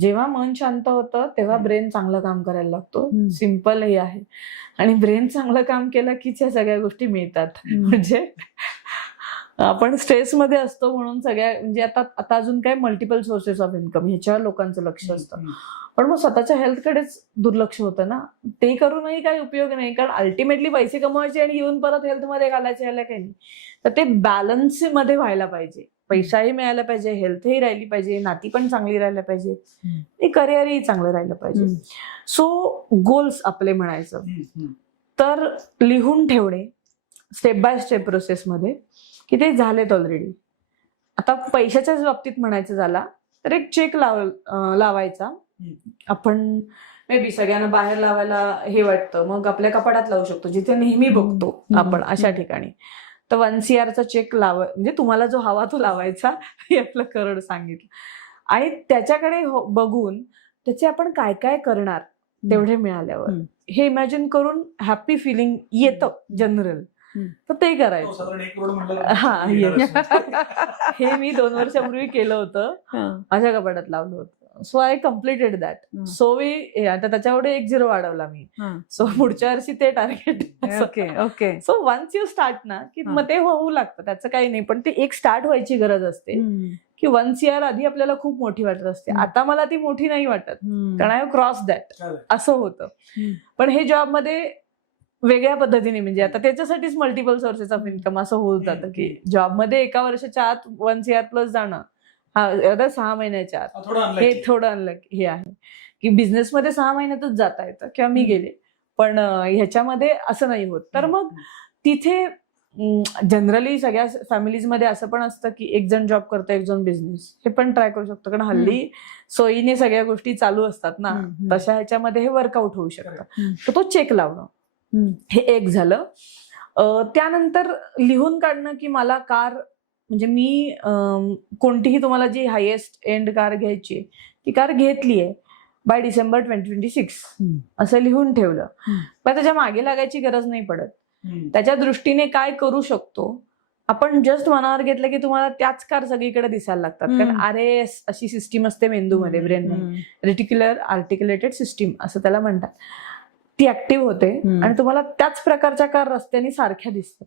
जेव्हा मन शांत होतं तेव्हा ब्रेन चांगलं काम करायला लागतो. सिम्पल हे आहे. आणि ब्रेन चांगलं काम केलं कीच या सगळ्या गोष्टी मिळतात. म्हणजे आपण स्ट्रेसमध्ये असतो म्हणून सगळ्या म्हणजे आता अजून काय मल्टिपल सोर्सेस ऑफ इन्कम ह्याच्यावर लोकांचं लक्ष असतं. पण मग स्वतःच्या हेल्थकडेच दुर्लक्ष होतं ना. ते करूनही काही उपयोग नाही, कारण अल्टिमेटली पैसे कमवायचे आणि येऊन परत हेल्थमध्ये घालायचे याला काही नाही. तर ते बॅलन्स मध्ये व्हायला पाहिजे. पैसाही मिळायला पाहिजे, हेल्थही राहिली पाहिजे, नाती पण चांगली राहायला पाहिजे, आणि करिअरही चांगलं राहिलं पाहिजे. सो गोल्स आपले म्हणायचं तर लिहून ठेवणे स्टेप बाय स्टेप प्रोसेसमध्ये की ते झालेत ऑलरेडी. आता पैशाच्याच बाबतीत म्हणायचं झाला तर एक चेक लावायचा. आपण मे बी सगळ्यांना बाहेर लावायला हे वाटतं, मग आपल्या कपाटात लावू शकतो जिथे नेहमी बघतो आपण अशा ठिकाणी. तर 1 CRचा चेक म्हणजे तुम्हाला जो हवा तो लावायचा हे आपलं करोड सांगितलं. आणि त्याच्याकडे बघून त्याचे आपण काय काय करणार तेवढे मिळाल्यावर हे इमॅजिन करून हॅपी फिलिंग येतं जनरल, तर ते करायचं. हा, हे मी 2 वर्षापूर्वी केलं होतं, माझ्या कपाटात लावलं होतं. So I completed that. So आता त्याच्यावर 1 0 वाढवला मी. सो पुढच्या वर्षी ते target. Okay. So once you start ना की मग ते होऊ लागतं, त्याचं काही नाही. पण ते एक स्टार्ट व्हायची गरज असते की 1 CR आधी आपल्याला खूप मोठी वाटत असते. आता मला ती मोठी नाही वाटत, कारण आय हॅव क्रॉस दॅट, असं होतं. पण हे जॉबमध्ये वेगळ्या पद्धतीने, म्हणजे आता त्याच्यासाठीच मल्टिपल सोर्सेस ऑफ इन्कम असं होत जातं की जॉबमध्ये एका वर्षाच्या आत 1 CR प्लस जाणं, हा 6 महिन्याच्या आत, हे थोडं अनलकी हे आहे. की बिझनेसमध्ये 6 महिन्यातच जाता येतं किंवा मी गेले, पण ह्याच्यामध्ये असं नाही होत. तर मग तिथे जनरली सगळ्या फॅमिलीजमध्ये असं पण असतं की एक जण जॉब करतं, एक जण बिझनेस. हे पण ट्राय करू शकतो, कारण हल्ली सोयीने सगळ्या गोष्टी चालू असतात ना, तशा ह्याच्यामध्ये हे वर्कआउट होऊ शकतं. तर तो चेक लावणं हे एक झालं. त्यानंतर लिहून काढणं की मला कार, म्हणजे मी कोणतीही तुम्हाला जी हायेस्ट एंड कार घ्यायची ती कार घेतली आहे बाय डिसेंबर 2026 असं लिहून ठेवलं. पण त्याच्या मागे लागायची गरज नाही पडत. त्याच्या दृष्टीने काय करू शकतो आपण, जस्ट मनावर घेतलं की तुम्हाला त्याच कार सगळीकडे दिसायला लागतात. कारण RAS अशी सिस्टीम असते मेंदूमध्ये, ब्रेनमध्ये, रेटिक्युलर आर्टिक्युलेटेड सिस्टीम असं त्याला म्हणतात. ती ऍक्टिव्ह होते आणि तुम्हाला त्याच प्रकारच्या कार रस्त्याने सारख्या दिसतात.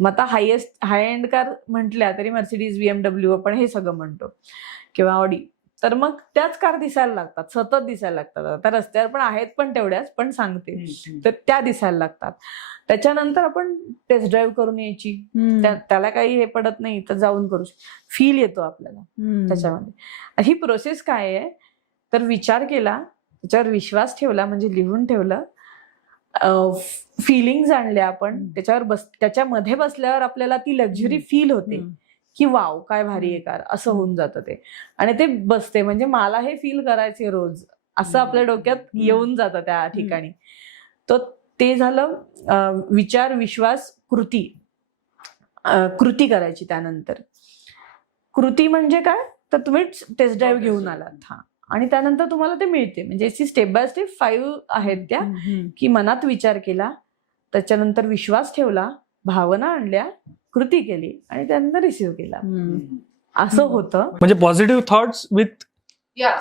मग आता हाय एंड कार म्हटल्या तरी मर्सिडीज, BMW आपण हे सगळं म्हणतो, किंवा ऑडी. तर मग त्याच कार दिसायला लागतात, सतत दिसायला लागतात. आता रस्त्यावर पण आहेत पण तेवढ्याच, पण सांगते तर त्या दिसायला लागतात. त्याच्यानंतर आपण टेस्ट ड्राईव्ह करून यायची, त्याला काही हे पडत नाही तर जाऊन करू शकतो, फील येतो आपल्याला त्याच्यामध्ये. ही प्रोसेस काय आहे तर विचार केला, त्याच्यावर विश्वास ठेवला, म्हणजे लिहून ठेवलं, फिलिंग्ज आणल्या आपण त्याच्यावर, त्याच्यामध्ये बसल्यावर आपल्याला ती लक्झरी फील होते की वाव काय भारी आहे कार, असं होऊन जातं ते. आणि ते बसते, म्हणजे मला हे फील करायचे रोज, असं आपल्या डोक्यात येऊन जातं त्या ठिकाणी. तर ते झालं विचार, विश्वास, कृती करायची. त्यानंतर कृती म्हणजे काय तर तुम्ही टेस्ट ड्राईव्ह घेऊन आलात, हा, आणि त्यानंतर तुम्हाला ते मिळते. म्हणजे स्टेप बाय स्टेप 5 आहेत त्या, की मनात विचार केला, त्याच्यानंतर विश्वास ठेवला, भावना आणल्या, कृती केली, आणि त्यानंतर रिसिव्ह केला, असं होतं. म्हणजे positive thoughts with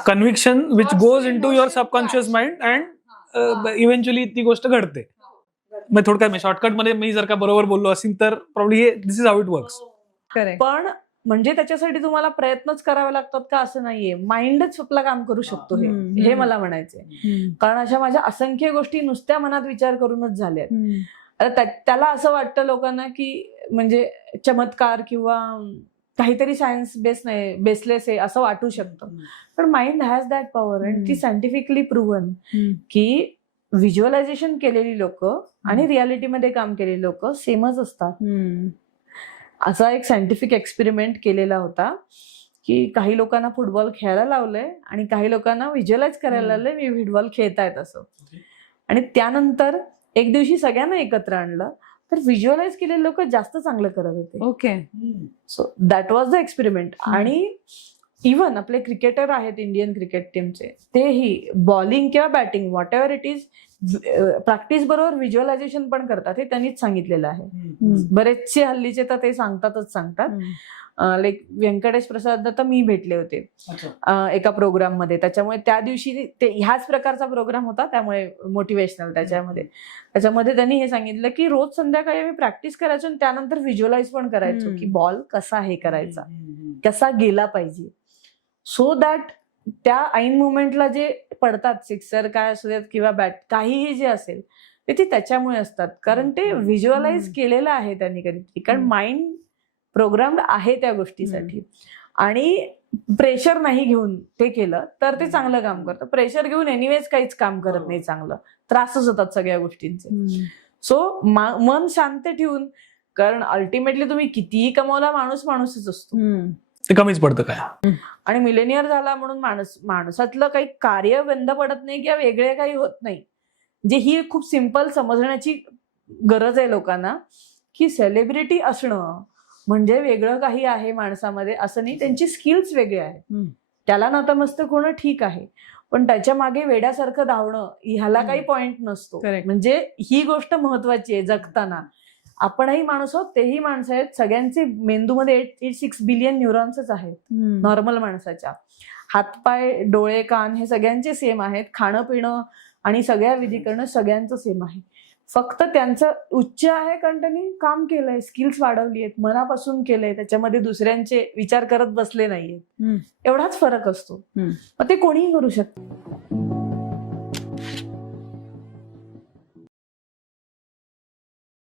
conviction which goes into your subconscious mind and eventually ती गोष्ट घडते. मग थोडक्यात शॉर्टकट मध्ये मी जर का बरोबर बोललो असेल तर probably this is how it works. पण म्हणजे त्याच्यासाठी तुम्हाला प्रयत्नच करावे लागतात का असं नाहीये, माइंडच आपलं काम करू शकतो, हे मला म्हणायचंय. कारण अशा माझ्या असंख्य गोष्टी नुसत्या मनात विचार करूनच झाल्यात. त्याला असं वाटतं लोकांना की म्हणजे चमत्कार किंवा काहीतरी सायन्स बेसलेस आहे असं वाटू शकतं, पण mind has that power. And ती सायंटिफिकली प्रूव्हन की व्हिज्युअलायझेशन केलेली लोक आणि रियालिटीमध्ये काम केलेली लोक सेमच असतात. असा एक सायंटिफिक एक्सपेरिमेंट केलेला होता की काही लोकांना फुटबॉल खेळायला लावलंय आणि काही लोकांना व्हिज्युअलाइज करायला लावलंय मी फुटबॉल खेळतायत असं. आणि त्यानंतर एक दिवशी सगळ्यांना एकत्र आणलं तर व्हिज्युअलाइज केलेले लोक जास्त चांगलं करत होते. Okay. So that was the experiment. आणि इव्हन आपले क्रिकेटर आहेत इंडियन क्रिकेट टीमचे, तेही बॉलिंग किंवा batting what ever it is, practice बरोबर व्हिज्युअलायझेशन पण करतात, हे त्यांनीच सांगितलेलं आहे. बरेचसे हल्लीचे तर ते सांगतात. लाईक व्यंकटेश प्रसाद दत्त मी भेटले होते एका प्रोग्राम मध्ये, त्याच्यामुळे त्या दिवशी ते ह्याच प्रकारचा प्रोग्राम होता, त्यामुळे मोटिवेशनल त्याच्यामध्ये त्यांनी हे सांगितलं की रोज संध्याकाळी आम्ही प्रॅक्टिस करायचो आणि त्यानंतर व्हिज्युअलाइज पण करायचो की बॉल कसा हे करायचा, कसा गेला पाहिजे, सो दॅट त्या ऐन मुवमेंटला जे पडतात, सिक्सर काय असू देत किंवा बॅट काहीही जे असेल ते त्याच्यामुळे असतात, कारण ते व्हिज्युअलाइज केलेलं आहे त्यांनी कधी, कारण माइंड प्रोग्राम्ड आहे त्या गोष्टीसाठी. आणि प्रेशर नाही घेऊन ते केलं तर ते चांगलं काम करतं. प्रेशर घेऊन एनिवेज काहीच काम करत नाही चांगलं, त्रासच होतात सगळ्या गोष्टींचे. सो मन शांत ठेवून, कारण अल्टिमेटली तुम्ही कितीही कमवला, माणूसच असतो, ते कमीच पडतं काय. आणि मिलेनियर झाला म्हणून माणसातलं काही कार्य बंद पडत नाही किंवा वेगळे काही होत नाही. जे ही खूप सिंपल समजण्याची गरज आहे लोकांना, की सेलिब्रिटी असणं म्हणजे वेगळं काही आहे माणसामध्ये असं नाही, त्यांची स्किल्स वेगळे आहेत. त्याला नतमस्तक होणं ठीक आहे, पण त्याच्या मागे वेड्यासारखं धावणं ह्याला काही पॉइंट नसतो. म्हणजे ही गोष्ट महत्वाची आहे जगताना. आपणही माणूस आहोत, तेही माणसं आहेत, सगळ्यांचे मेंदूमध्ये 86 बिलियन न्यूरॉन्सच आहेत नॉर्मल माणसाच्या. हातपाय, डोळे, कान हे सगळ्यांचे सेम आहेत, खाणं पिणं आणि सगळ्या विधी करणं सगळ्यांचं सेम आहे. फक्त त्यांचं उच्च आहे कारण त्यांनी काम केलंय, स्किल्स वाढवली आहेत, मनापासून केलंय, त्याच्यामध्ये दुसऱ्यांचे विचार करत बसले नाहीये, एवढाच फरक असतो. मग ते कोणीही करू शकतं.